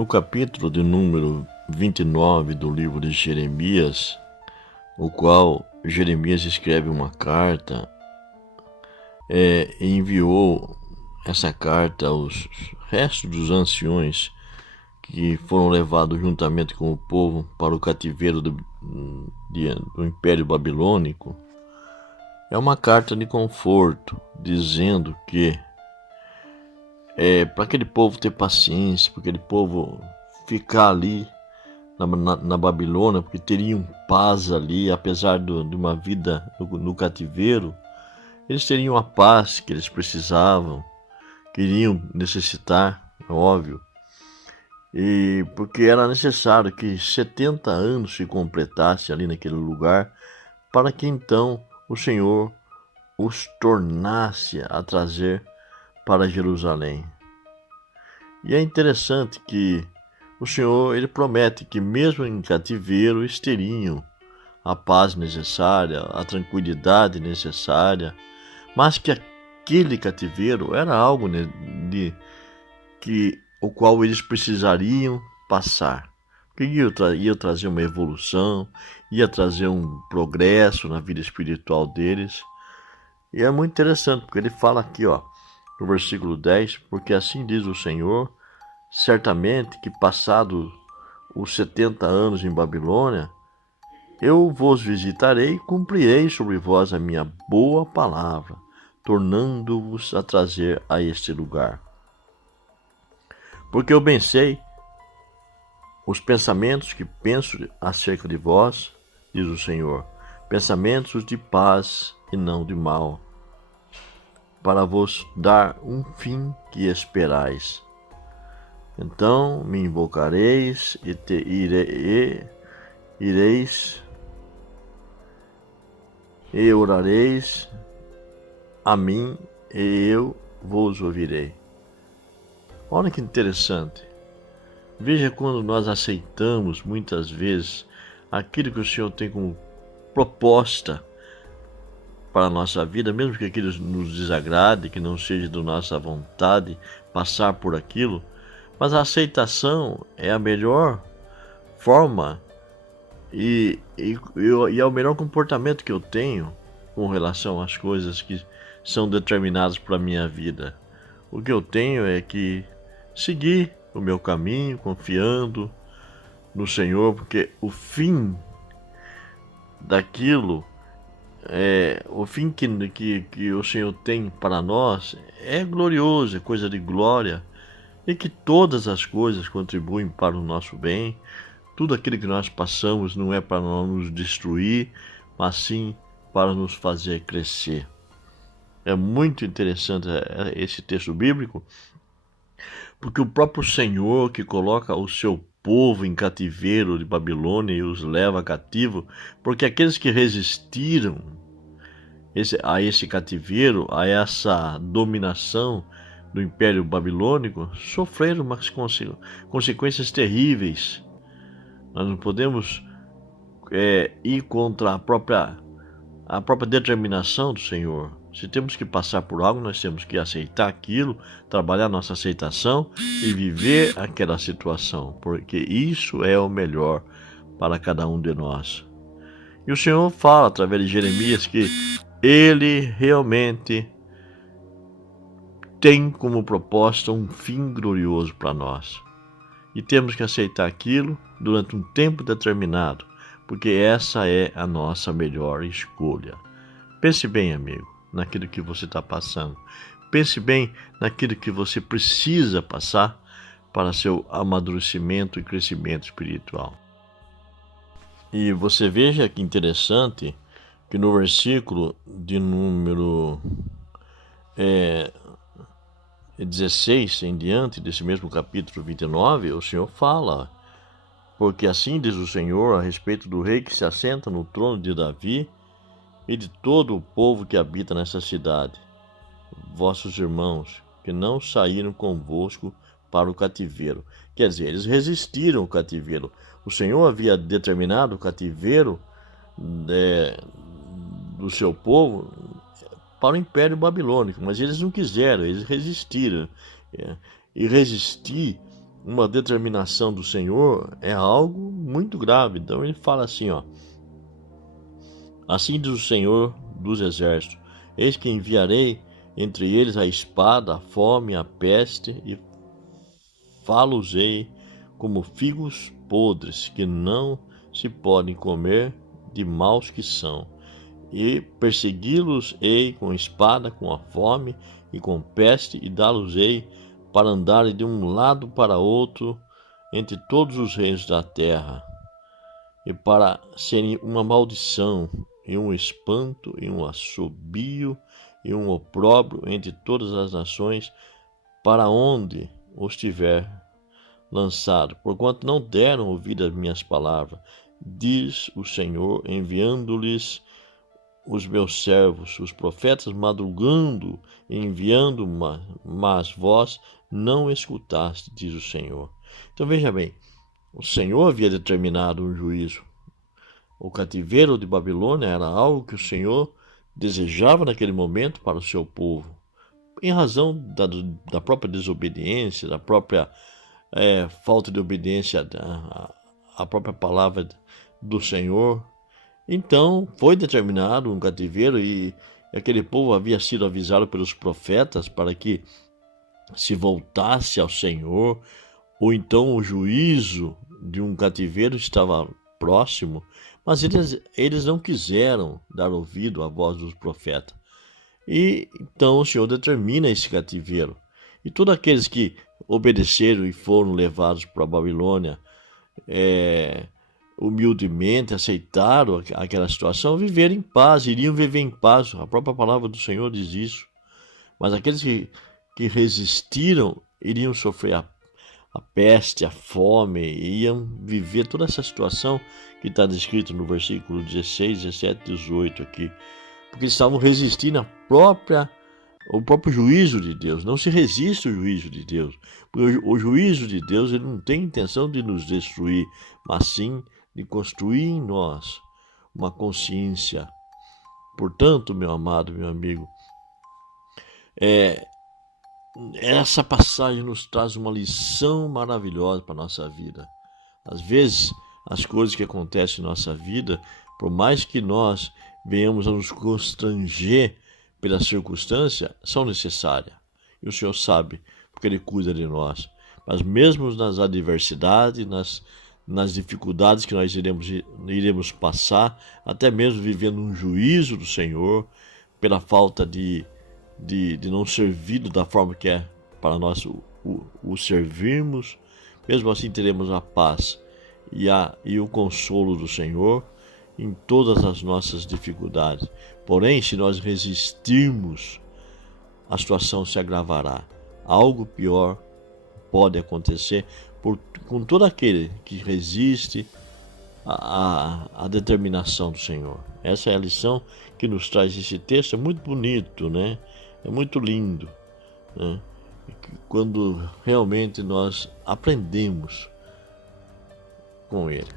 No capítulo de número 29 do livro de Jeremias, o qual Jeremias escreve uma carta, e enviou essa carta aos restos dos anciões que foram levados juntamente com o povo para o cativeiro do Império Babilônico. É uma carta de conforto, dizendo que para aquele povo ter paciência, para aquele povo ficar ali na Babilônia, porque teriam paz ali, apesar de uma vida no cativeiro, eles teriam a paz que eles precisavam, queriam necessitar, é óbvio, e porque era necessário que 70 anos se completasse ali naquele lugar, para que então o Senhor os tornasse a trazer para Jerusalém. E é interessante que o Senhor, ele promete que mesmo em cativeiro eles teriam a paz necessária, a tranquilidade necessária, mas que aquele cativeiro era algo o qual eles precisariam passar. Que ia trazer uma evolução, ia trazer um progresso na vida espiritual deles. E é muito interessante, porque ele fala aqui, no versículo 10, porque assim diz o Senhor, certamente que passados os 70 anos em Babilônia, eu vos visitarei e cumprirei sobre vós a minha boa palavra, tornando-vos a trazer a este lugar. Porque eu bem sei os pensamentos que penso acerca de vós, diz o Senhor, pensamentos de paz e não de mal, para vos dar um fim que esperais. Então me invocareis ireis e orareis a mim e eu vos ouvirei. Olha que interessante. Veja quando nós aceitamos muitas vezes aquilo que o Senhor tem como proposta para a nossa vida, mesmo que aquilo nos desagrade, que não seja da nossa vontade passar por aquilo, mas a aceitação é a melhor forma e é o melhor comportamento que eu tenho com relação às coisas que são determinadas para a minha vida. O que eu tenho é que seguir o meu caminho, confiando no Senhor, porque o fim daquilo, o fim que o Senhor tem para nós é glorioso, é coisa de glória, e que todas as coisas contribuem para o nosso bem. Tudo aquilo que nós passamos não é para nos destruir, mas sim para nos fazer crescer. É muito interessante esse texto bíblico, porque o próprio Senhor que coloca o seu povo em cativeiro de Babilônia e os leva cativo, porque aqueles que resistiram a esse cativeiro, a essa dominação do Império Babilônico, sofreram umas consequências terríveis. Nós não podemos ir contra a própria determinação do Senhor. Se temos que passar por algo, nós temos que aceitar aquilo, trabalhar nossa aceitação e viver aquela situação, porque isso é o melhor para cada um de nós. E o Senhor fala através de Jeremias que Ele realmente tem como proposta um fim glorioso para nós. E temos que aceitar aquilo durante um tempo determinado, porque essa é a nossa melhor escolha. Pense bem, amigo, naquilo que você está passando. Pense bem naquilo que você precisa passar para seu amadurecimento e crescimento espiritual. E você veja que interessante que no versículo de número 16 em diante desse mesmo capítulo 29, o Senhor fala: porque assim diz o Senhor a respeito do rei que se assenta no trono de Davi e de todo o povo que habita nessa cidade, vossos irmãos que não saíram convosco para o cativeiro. Quer dizer, eles resistiram ao cativeiro. O Senhor havia determinado o cativeiro do seu povo para o Império Babilônico, mas eles não quiseram, eles resistiram. E resistir uma determinação do Senhor é algo muito grave. Então ele fala assim, ó: assim diz o Senhor dos Exércitos: eis que enviarei entre eles a espada, a fome, a peste, e fá-los-ei como figos podres, que não se podem comer, de maus que são. E persegui-los-ei com espada, com a fome e com peste, e dá-los-ei para andarem de um lado para outro entre todos os reinos da terra, e para serem uma maldição, e um espanto, e um assobio, e um opróbrio entre todas as nações, para onde os tiver lançado, porquanto não deram ouvido às minhas palavras, diz o Senhor, enviando-lhes os meus servos, os profetas, madrugando e enviando, mas vós não escutaste, diz o Senhor. Então veja bem, o Senhor havia determinado um juízo. O cativeiro de Babilônia era algo que o Senhor desejava naquele momento para o seu povo, em razão da própria desobediência, da própria falta de obediência à própria palavra do Senhor. Então foi determinado um cativeiro, e aquele povo havia sido avisado pelos profetas para que se voltasse ao Senhor, ou então o juízo de um cativeiro estava próximo, mas eles não quiseram dar ouvido à voz dos profetas. E então o Senhor determina esse cativeiro. E todos aqueles que obedeceram e foram levados para a Babilônia, humildemente aceitaram aquela situação, viveram em paz, iriam viver em paz. A própria palavra do Senhor diz isso. Mas aqueles que resistiram iriam sofrer a peste, a fome, iam viver toda essa situação que está descrita no versículo 16, 17 e 18 aqui. Porque eles estavam resistindo o próprio juízo de Deus. Não se resiste ao juízo de Deus. Porque o juízo de Deus, ele não tem intenção de nos destruir, mas sim de construir em nós uma consciência. Portanto, meu amado, meu amigo, essa passagem nos traz uma lição maravilhosa para a nossa vida. Às vezes, as coisas que acontecem em nossa vida, por mais que nós venhamos a nos constranger pela circunstância, são necessárias. E o Senhor sabe, porque Ele cuida de nós. Mas mesmo nas adversidades, nas dificuldades que nós iremos passar, até mesmo vivendo um juízo do Senhor, pela falta de não servir da forma que é para nós o servirmos, mesmo assim teremos a paz e o consolo do Senhor em todas as nossas dificuldades. Porém, se nós resistirmos, a situação se agravará. Algo pior pode acontecer com todo aquele que resiste à determinação do Senhor. Essa é a lição que nos traz esse texto. É muito bonito, né? É muito lindo, né? Quando realmente nós aprendemos com ele.